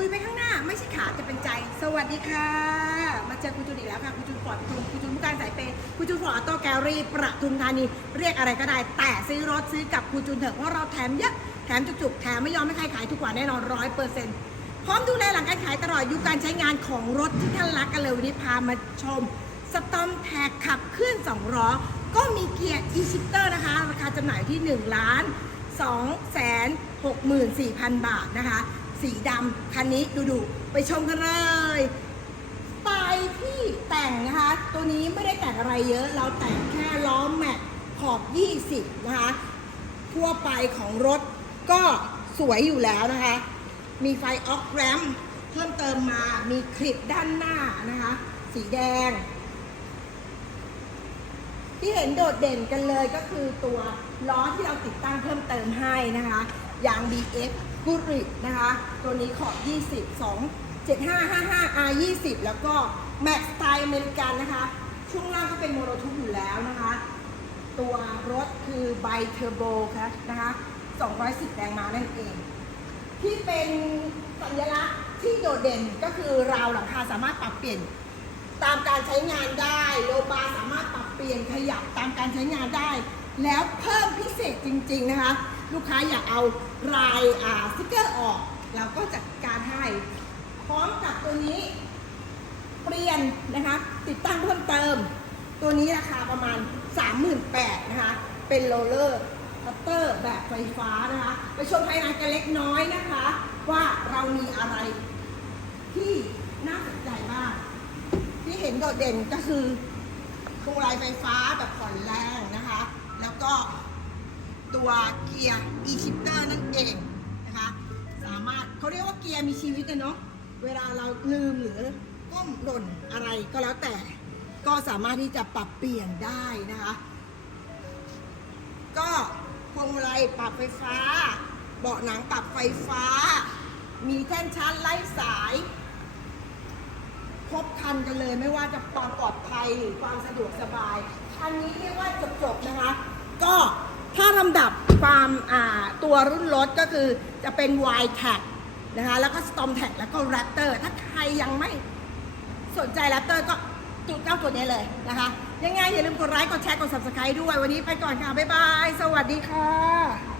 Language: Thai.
ลุยไปข้างหน้า ไม่ใช่ขาจะเป็นใจ สวัสดีค่ะ มาเจอคุณจูนอีกแล้วค่ะคุณจูนฟอร์ดคุณจูนคุณจูนผู้การสายเปย์คุณจูนฟอร์ดออโต้แกลลี่ประทุมธานี เรียกอะไรก็ได้ แต่ซื้อรถซื้อกับคุณจูนเถอะเพราะเราแถมเยอะแถมจุกๆแถมไม่ยอมให้ใครขายทุกวันแน่นอนร้อยเปอร์เซ็นต์พร้อมดูแลหลังการขายตลอดอายุการใช้งานของรถที่ท่านรักกันเลยวันนี้พามาชมสตอมแท็กขับเคลื่อน2ล้อก็มีเกียร์ e-shifter นะคะ ราคาจำหน่ายที่1ล้าน2แสน64,000 บาทนะคะ สีดำคันนี้ดูดูไปชมกันเลยสไตล์ที่แต่งนะคะ ตัวนี้ไม่ได้แต่งอะไรเยอะ เราแต่งแค่ล้อมแม็กขอบ 20 นะคะ ทั่วไปของรถก็สวยอยู่แล้วนะคะ มีไฟออกแรมเพิ่มเติมมา มีคลิปด้านหน้านะคะ สีแดง ที่เห็นโดดเด่นกันเลยก็คือตัวล้อที่เราติดตั้งเพิ่มเติมให้นะคะ ยาง BF กุรินะคะ ตัวนี้ขอบ 20 2 7555 R 20แล้วก็ Max สไตล์อเมริกันนะคะ ช่วงล่างก็เป็นโมโนทูบอยู่แล้วนะคะ ตัวรถคือไบเทอร์โบค่ะนะคะ210 แรงม้านั่นเอง ที่เป็นสัญลักษณ์ที่โดดเด่นก็คือราวหลังคาสามารถปรับเปลี่ยนตามการใช้งานได้ โลบาร์สามารถปรับเปลี่ยนขยับตามการใช้งานได้ แล้วเพิ่มพิเศษจริง ๆนะคะ ลูกค้าอยากเอาลายอ่าสติกเกอร์ออกเราก็จัดการให้พร้อมกับตัวนี้เปลี่ยนนะคะ ติดตั้งเพิ่มเติม ตัวนี้ราคาประมาณ 38,000นะคะ เป็นโรลเลอร์คัตเตอร์แบบไฟฟ้านะคะไปชมภายในกันเล็กน้อยนะคะ ว่าเรามีอะไรที่น่าสนใจบ้างที่เห็นโดดเด่นก็คือพวงมาลัยไฟฟ้าแบบผ่อนแรง แล้วก็ตัวเกียร์ e-shifter นั่นเองนะคะ สามารถเขาเรียกว่าเกียร์มีชีวิตนะเนาะ เวลาเราลืมหรือก้มหล่นอะไรก็แล้วแต่ ก็สามารถที่จะปรับเปลี่ยนได้นะคะ ก็พวงมาลัยปรับไฟฟ้า เบาะหนังปรับไฟฟ้า มีแท่นชาร์จไร้สายครบครันกันเลยไม่ว่าจะความปลอดภัยหรือความสะดวกสบาย อันนี้เรียกว่าจบๆนะคะ ก็ถ้าลำดับความตัวรุ่นรถก็คือจะเป็น y t a g นะคะแล้วก็ Storm t a c แล้วก็ Raptor ถ้าใครยังไม่สนใจ Raptor ก็จุดเก้าตัวนี้เลยนะคะยังไงอย่าลืมกดไลค์กดแชร์กด Subscribe ด้วยวันนี้ไปก่อนค่ะ บ๊ายบาย สวัสดีค่ะ